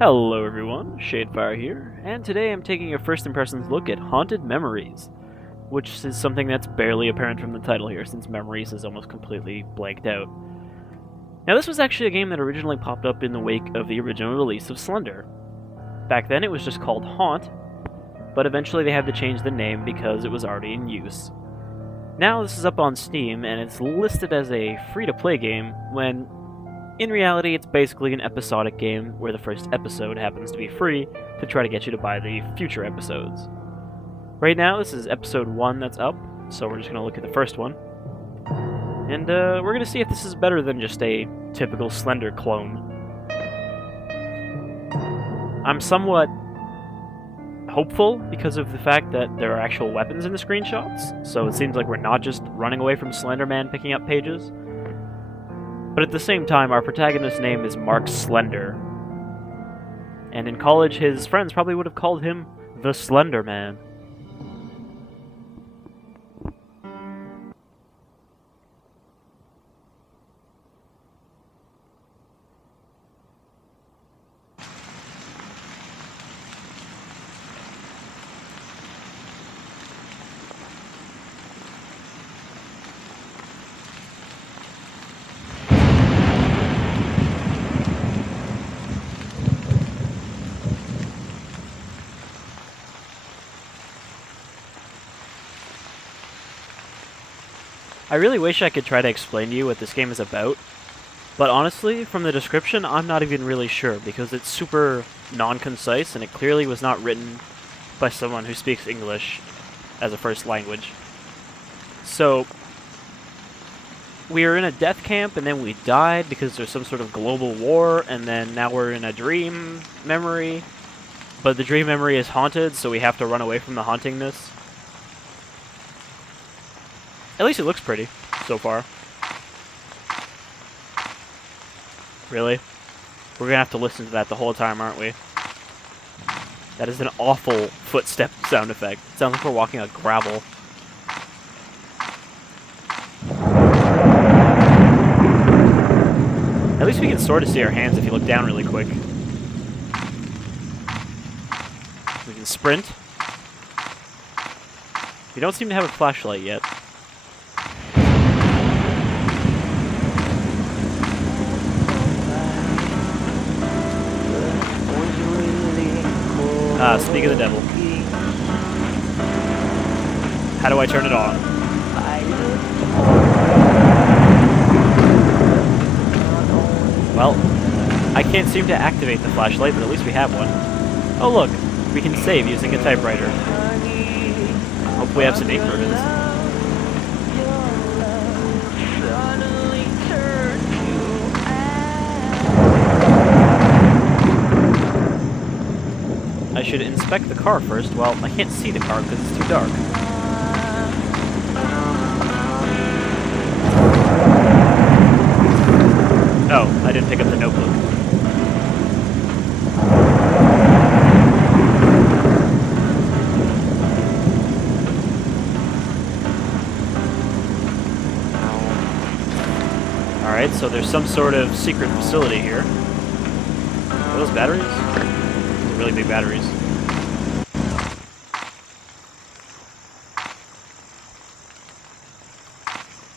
Hello everyone, Shadefire here, and today I'm taking a first impressions look at Haunted Memories, which is something that's barely apparent from the title here, since Memories is almost completely blanked out. Now this was actually a game that originally popped up in the wake of the original release of Slender. Back then it was just called Haunt, but eventually they had to change the name because it was already in use. Now this is up on Steam, and it's listed as a free-to-play game, when in reality, it's basically an episodic game where the first episode happens to be free to try to get you to buy the future episodes. Right now, this is episode 1 that's up, so we're just going to look at the first one. And we're going to see if this is better than just a typical Slender clone. I'm somewhat hopeful because of the fact that there are actual weapons in the screenshots, so it seems like we're not just running away from Slender Man picking up pages. But at the same time, our protagonist's name is Mark Slender. And in college, his friends probably would have called him the Slender Man. I really wish I could try to explain to you what this game is about, but honestly, from the description, I'm not even really sure, because it's super non-concise, and it clearly was not written by someone who speaks English as a first language. So, we were in a death camp, and then we died because there's some sort of global war, and then now we're in a dream memory, but the dream memory is haunted, so we have to run away from the hauntingness. At least it looks pretty, so far. Really? We're gonna have to listen to that the whole time, aren't we? That is an awful footstep sound effect. It sounds like we're walking on gravel. At least we can sort of see our hands if you look down really quick. We can sprint. We don't seem to have a flashlight yet. Speak of the devil. How do I turn it on? Well, I can't seem to activate the flashlight, but at least we have one. Oh look, we can save using a typewriter. Hope we have some ink ribbons. I should inspect the car first. Well, I can't see the car because it's too dark. Oh, I didn't pick up the notebook. Alright, so there's some sort of secret facility here. Are those batteries? Really big batteries.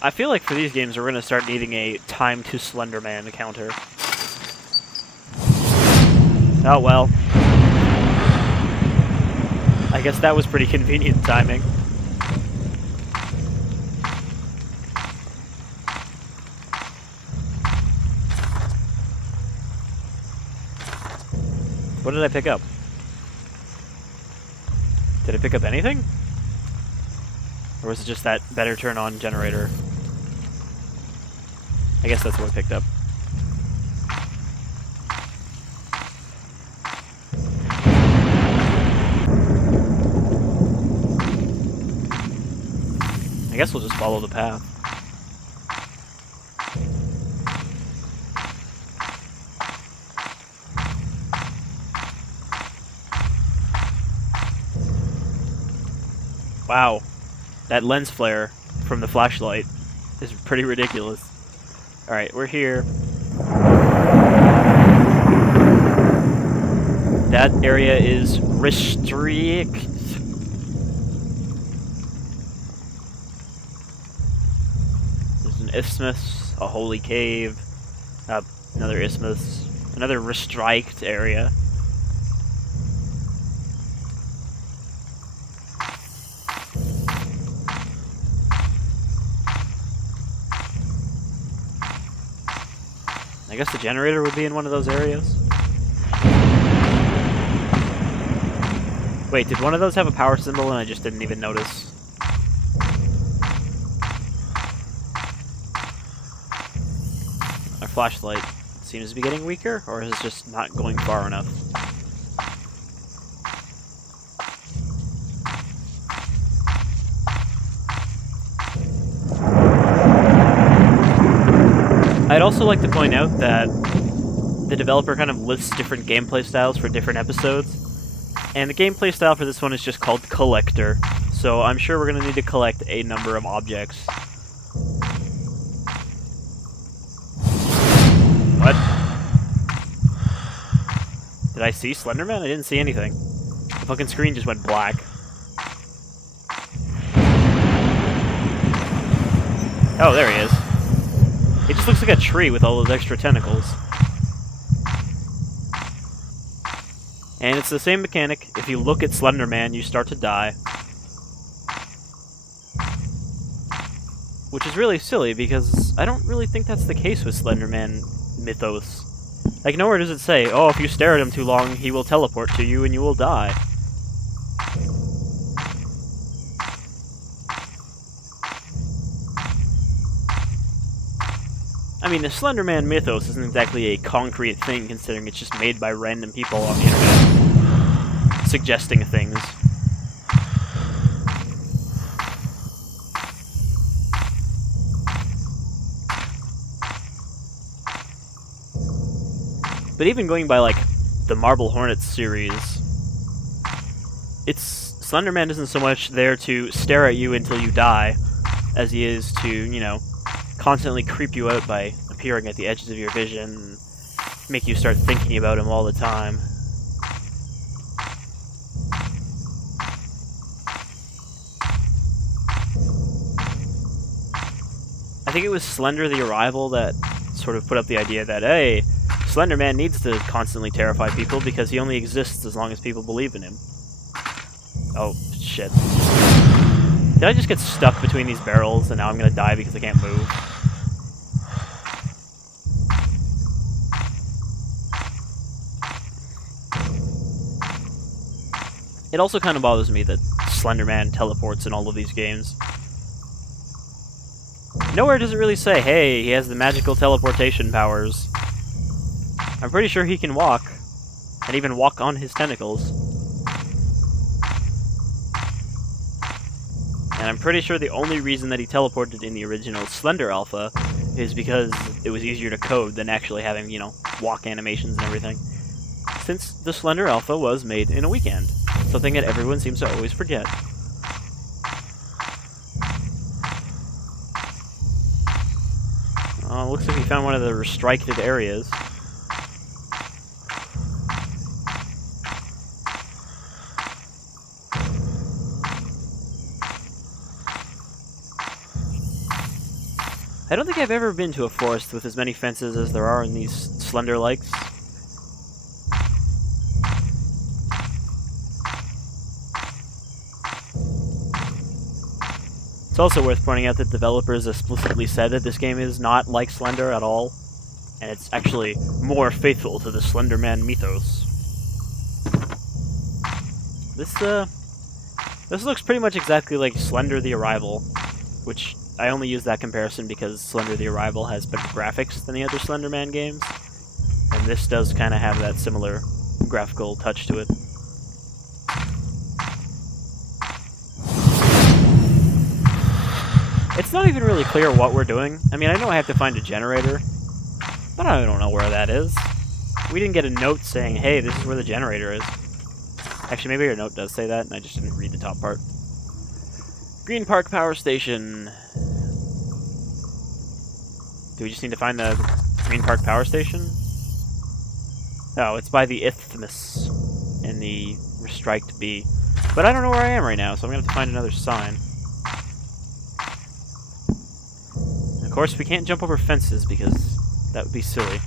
I feel like for these games we're going to start needing a time to Slender Man counter. Oh well. I guess that was pretty convenient timing. What did I pick up? Did I pick up anything? Or was it just that better turn on generator? I guess that's what I picked up. I guess we'll just follow the path. Wow, that lens flare from the flashlight is pretty ridiculous. Alright, we're here. that area is restrict. There's an isthmus, a holy cave, another isthmus, another restrict area. I guess the generator would be in one of those areas. Wait, did one of those have a power symbol and I just didn't even notice? Our flashlight seems to be getting weaker, or is it just not going far enough? I'd also like to point out that the developer kind of lists different gameplay styles for different episodes, and the gameplay style for this one is just called Collector, so I'm sure we're going to need to collect a number of objects. What? Did I see Slender Man? I didn't see anything. The fucking screen just went black. Oh, there he is. It just looks like a tree with all those extra tentacles. And it's the same mechanic. If you look at Slender Man, you start to die. Which is really silly, because I don't really think that's the case with Slender Man mythos. Like, nowhere does it say, oh, if you stare at him too long, he will teleport to you and you will die. I mean, the Slender Man mythos isn't exactly a concrete thing, considering it's just made by random people on the internet, suggesting things. But even going by, like, the Marble Hornets series, Slender Man isn't so much there to stare at you until you die, as he is to, you know, constantly creep you out by appearing at the edges of your vision and make you start thinking about him all the time. I think it was Slender the Arrival that sort of put up the idea that, hey, Slender Man needs to constantly terrify people because he only exists as long as people believe in him. Oh, shit. Did I just get stuck between these barrels and now I'm gonna die because I can't move? It also kind of bothers me that Slender Man teleports in all of these games. Nowhere does it really say, hey, he has the magical teleportation powers. I'm pretty sure he can walk, and even walk on his tentacles. And I'm pretty sure the only reason that he teleported in the original Slender Alpha is because it was easier to code than actually having, you know, walk animations and everything. Since the Slender Alpha was made in a weekend. Something that everyone seems to always forget. Oh, looks like we found one of the restricted areas. I don't think I've ever been to a forest with as many fences as there are in these Slender Lakes. It's also worth pointing out that developers explicitly said that this game is not like Slender at all, and it's actually more faithful to the Slender Man mythos. This looks pretty much exactly like Slender the Arrival, which I only use that comparison because Slender the Arrival has better graphics than the other Slender Man games, and this does kind of have that similar graphical touch to it. It's not even really clear what we're doing. I mean, I know I have to find a generator, but I don't know where that is. We didn't get a note saying, hey, this is where the generator is. Actually, maybe your note does say that, and I just didn't read the top part. Green Park Power Station. Do we just need to find the Green Park Power Station? Oh, it's by the isthmus. in the Restriked B. But I don't know where I am right now, so I'm going to have to find another sign. And of course, we can't jump over fences because that would be silly.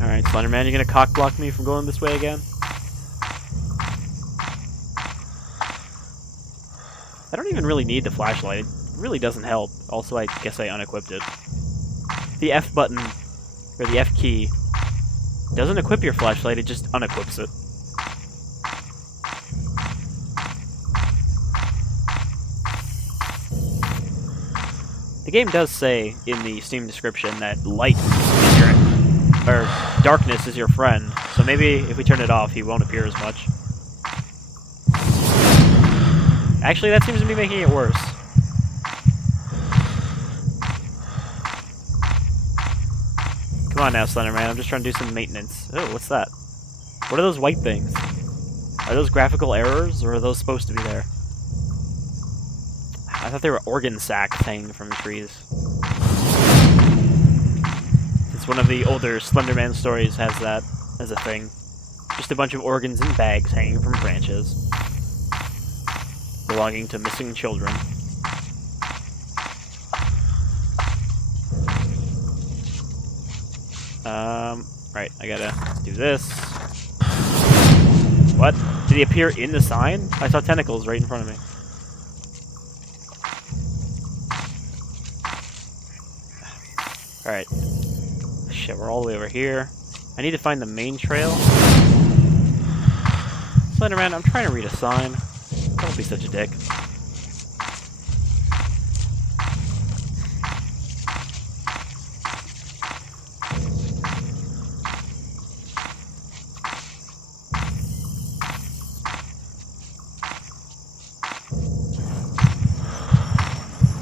Alright, Slender Man, you going to cock-block me from going this way again? I don't even really need the flashlight. It really doesn't help. Also, I guess I unequipped it. The F button, or the F key, doesn't equip your flashlight, it just unequips it. The game does say in the Steam description that light is your, or darkness is your friend, so maybe if we turn it off, he won't appear as much. Actually, that seems to be making it worse. Come on now, Slender Man, I'm just trying to do some maintenance. Oh, what's that? What are those white things? Are those graphical errors, or are those supposed to be there? I thought they were organ sac hanging from the trees. It's one of the older Slender Man stories has that as a thing. Just a bunch of organs in bags hanging from branches. Belonging to missing children. Right, I gotta do this. What? Did he appear in the sign? I saw tentacles right in front of me. Alright. Shit, we're all the way over here. I need to find the main trail. Slender Man, I'm trying to read a sign. Don't be such a dick.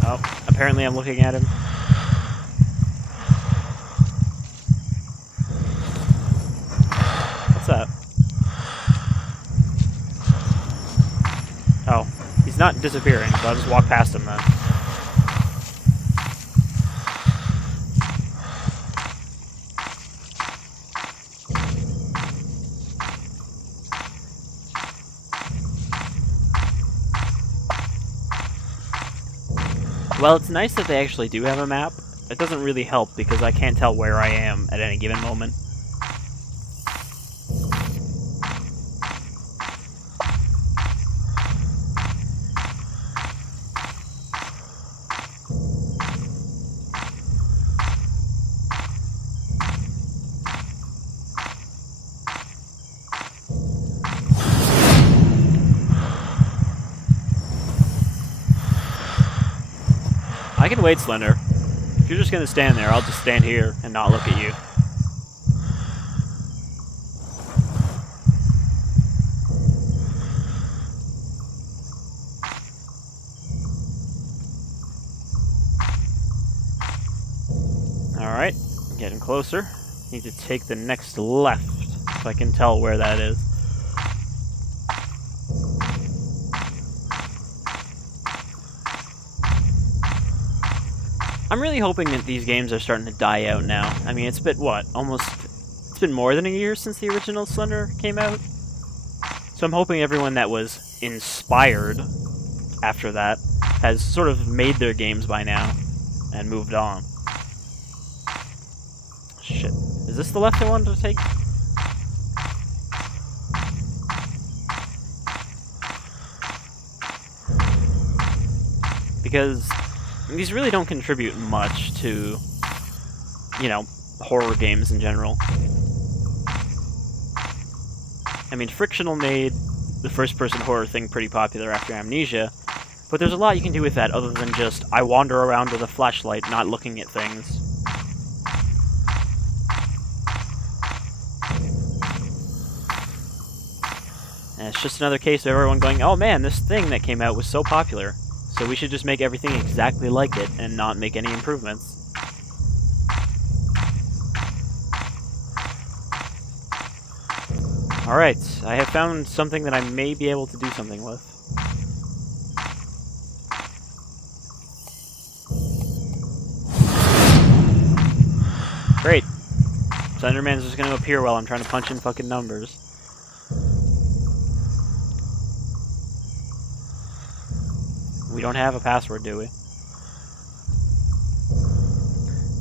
Oh, apparently I'm looking at him. What's that? Oh, he's not disappearing, so I'll just walk past him then. Well, it's nice that they actually do have a map. It doesn't really help because I can't tell where I am at any given moment. I can wait, Slender. If you're just gonna stand there, I'll just stand here and not look at you. Alright, getting closer. Need to take the next left, if I can tell where that is. I'm really hoping that these games are starting to die out now. I mean, it's been, what, it's been more than a year since the original Slender came out? So I'm hoping everyone that was inspired after that has sort of made their games by now and moved on. Shit. Is this the left I wanted to take? Because these really don't contribute much to, you know, horror games in general. I mean, Frictional made the first-person horror thing pretty popular after Amnesia, but there's a lot you can do with that other than just, I wander around with a flashlight not looking at things. And it's just another case of everyone going, oh man, this thing that came out was so popular. So we should just make everything exactly like it and not make any improvements. Alright, I have found something that I may be able to do something with. Great. Slender Man's just gonna appear while I'm trying to punch in fucking numbers. We don't have a password, do we?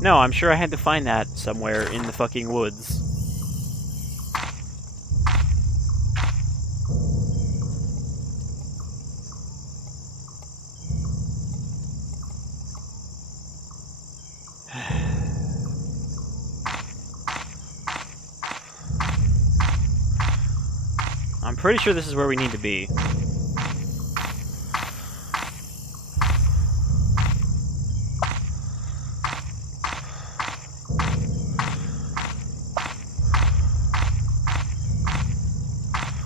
No, I'm sure I had to find that somewhere in the fucking woods. I'm pretty sure this is where we need to be.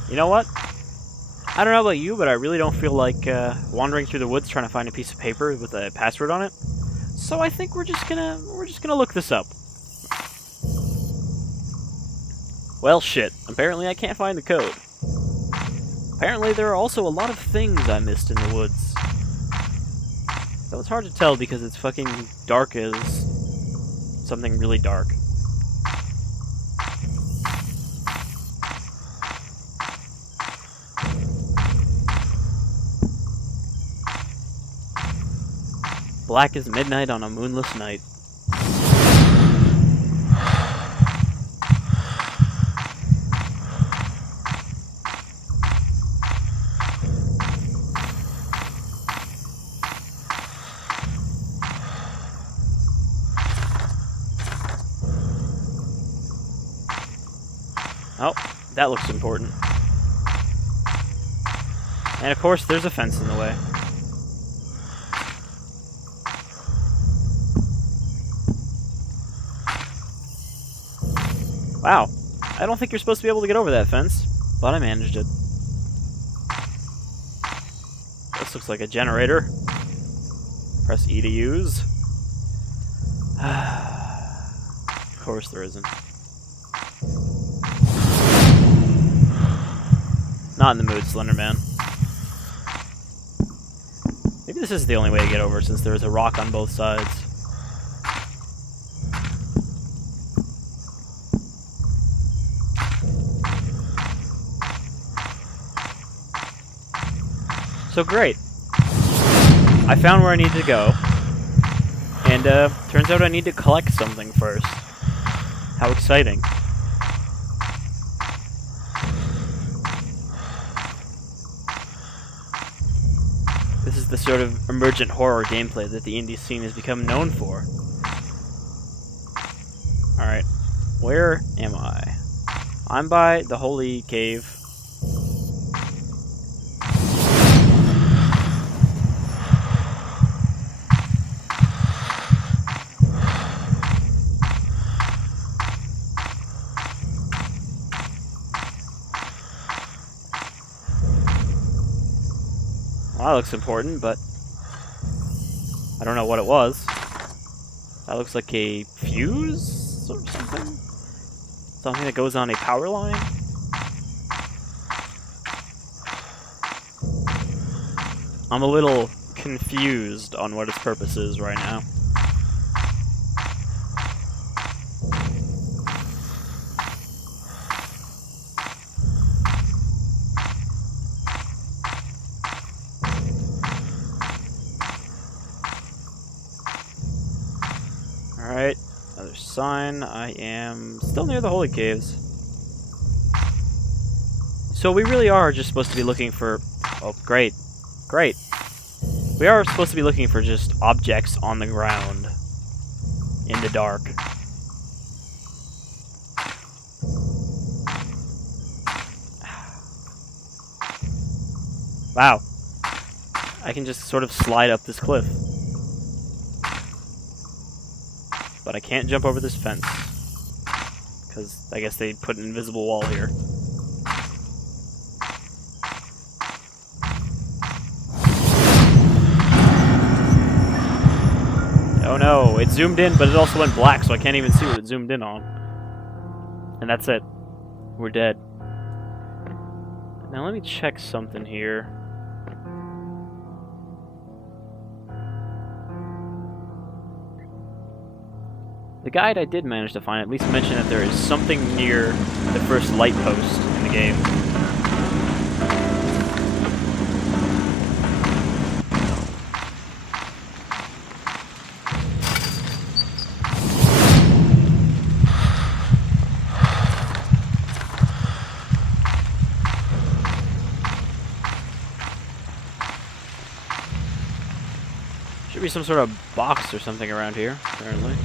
You know what? I don't know about you, but I really don't feel like wandering through the woods trying to find a piece of paper with a password on it. So I think we're just gonna look this up. Well, shit. Apparently I can't find the code. Apparently there are also a lot of things I missed in the woods. Though it's hard to tell because it's fucking dark as something really dark. Black as midnight on a moonless night. Oh, that looks important. And of course, there's a fence in the way. Wow, I don't think you're supposed to be able to get over that fence, but I managed it. This looks like a generator. Press E to use. Of course there isn't. Not in the mood, Slender Man. Maybe this is the only way to get over since there is a rock on both sides. So great. I found where I need to go. And turns out I need to collect something first. How exciting. This is the sort of emergent horror gameplay that the indie scene has become known for. Alright, where am I? I'm by the Holy Cave. Well, that looks important, but I don't know what it was. That looks like a fuse or something? Something that goes on a power line? I'm a little confused on what its purpose is right now. Alright, another sign. I am still near the Holy Caves. So we really are just supposed to be looking for... Oh, great. Great. We are supposed to be looking for just objects on the ground. In the dark. Wow. I can just sort of slide up this cliff. But I can't jump over this fence. Because I guess they put an invisible wall here. Oh no, it zoomed in, but it also went black, so I can't even see what it zoomed in on. And that's it. We're dead. Now let me check something here. The guide I did manage to find at least mentioned that there is something near the first light post in the game. Should be some sort of box or something around here, apparently.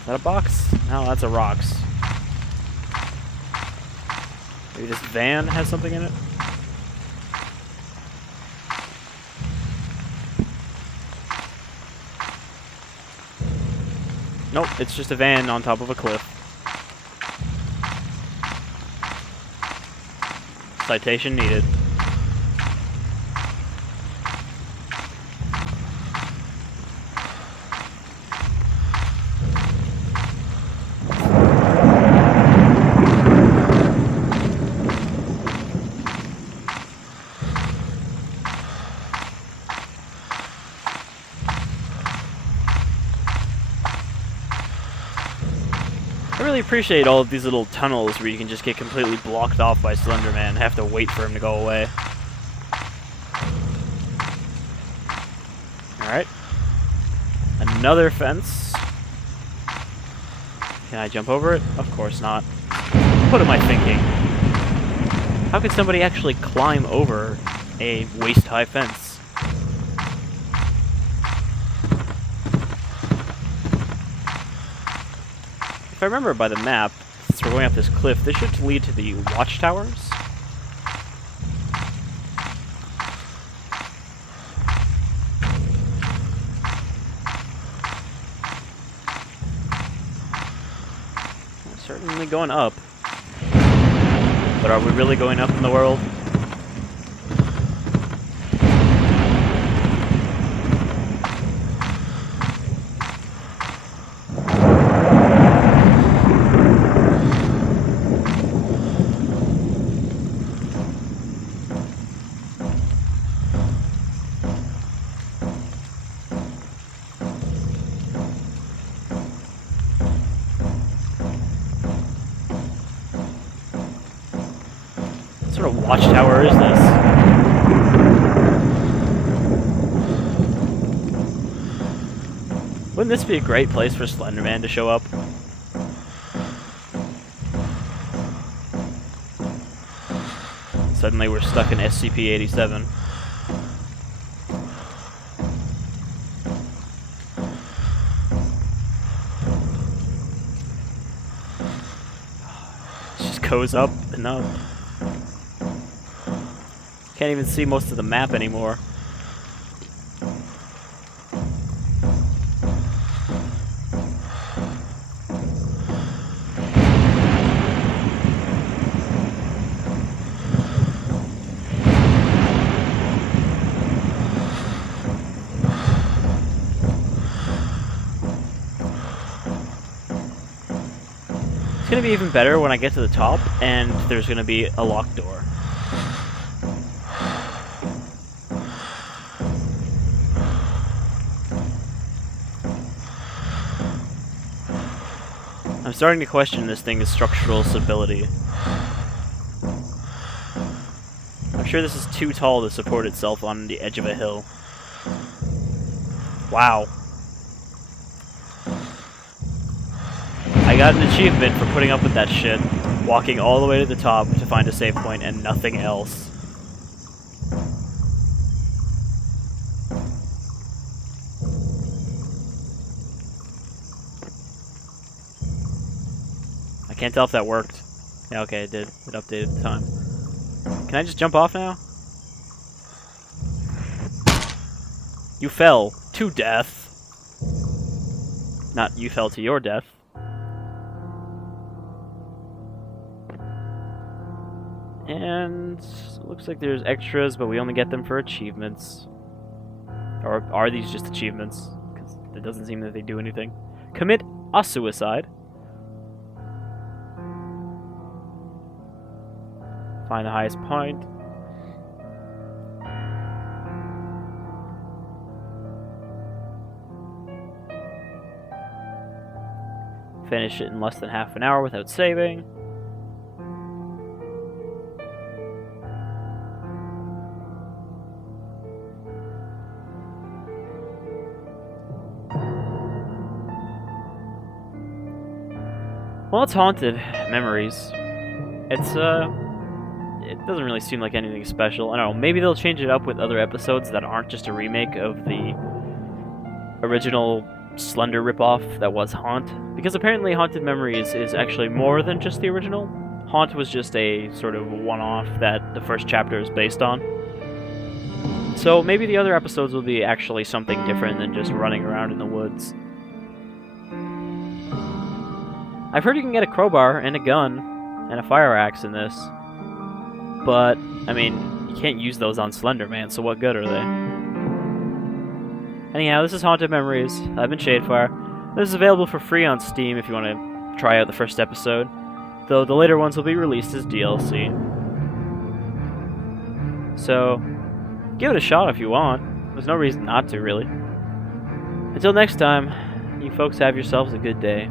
Is that a box? No, that's a rocks. Maybe this van has something in it? Nope, it's just a van on top of a cliff. Citation needed. I really appreciate all of these little tunnels where you can just get completely blocked off by Slender Man and have to wait for him to go away. Alright. Another fence. Can I jump over it? Of course not. What am I thinking? How could somebody actually climb over a waist-high fence? If I remember by the map, since we're going up this cliff, this should lead to the watchtowers. We're certainly going up. But are we really going up in the world? What sort of watchtower is this? Wouldn't this be a great place for Slender Man to show up? Suddenly we're stuck in SCP-87. It just goes up and up. Can't even see most of the map anymore. It's gonna be even better when I get to the top and there's gonna be a locked door. I'm starting to question this thing's structural stability. I'm sure this is too tall to support itself on the edge of a hill. Wow. I got an achievement for putting up with that shit, walking all the way to the top to find a save point and nothing else. I can't tell if that worked. Yeah, okay, it did. It updated the time. Can I just jump off now? You fell to death. Not you fell to your death. And it looks like there's extras, but we only get them for achievements. Or are these just achievements? Because the it doesn't seem that they do anything. Commit a suicide. Find the highest point. Finish it in less than half an hour without saving. Well, it's Haunted Memories. It doesn't really seem like anything special. I don't know, maybe they'll change it up with other episodes that aren't just a remake of the original Slender ripoff that was Haunt. Because apparently Haunted Memories is actually more than just the original. Haunt was just a sort of one-off that the first chapter is based on. So maybe the other episodes will be actually something different than just running around in the woods. I've heard you can get a crowbar and a gun and a fire axe in this. But, I mean, you can't use those on Slender Man, so what good are they? Anyhow, this is Haunted Memories. I've been Shadefire. This is available for free on Steam if you want to try out the first episode, though the later ones will be released as DLC. So, give it a shot if you want. There's no reason not to, really. Until next time, you folks have yourselves a good day.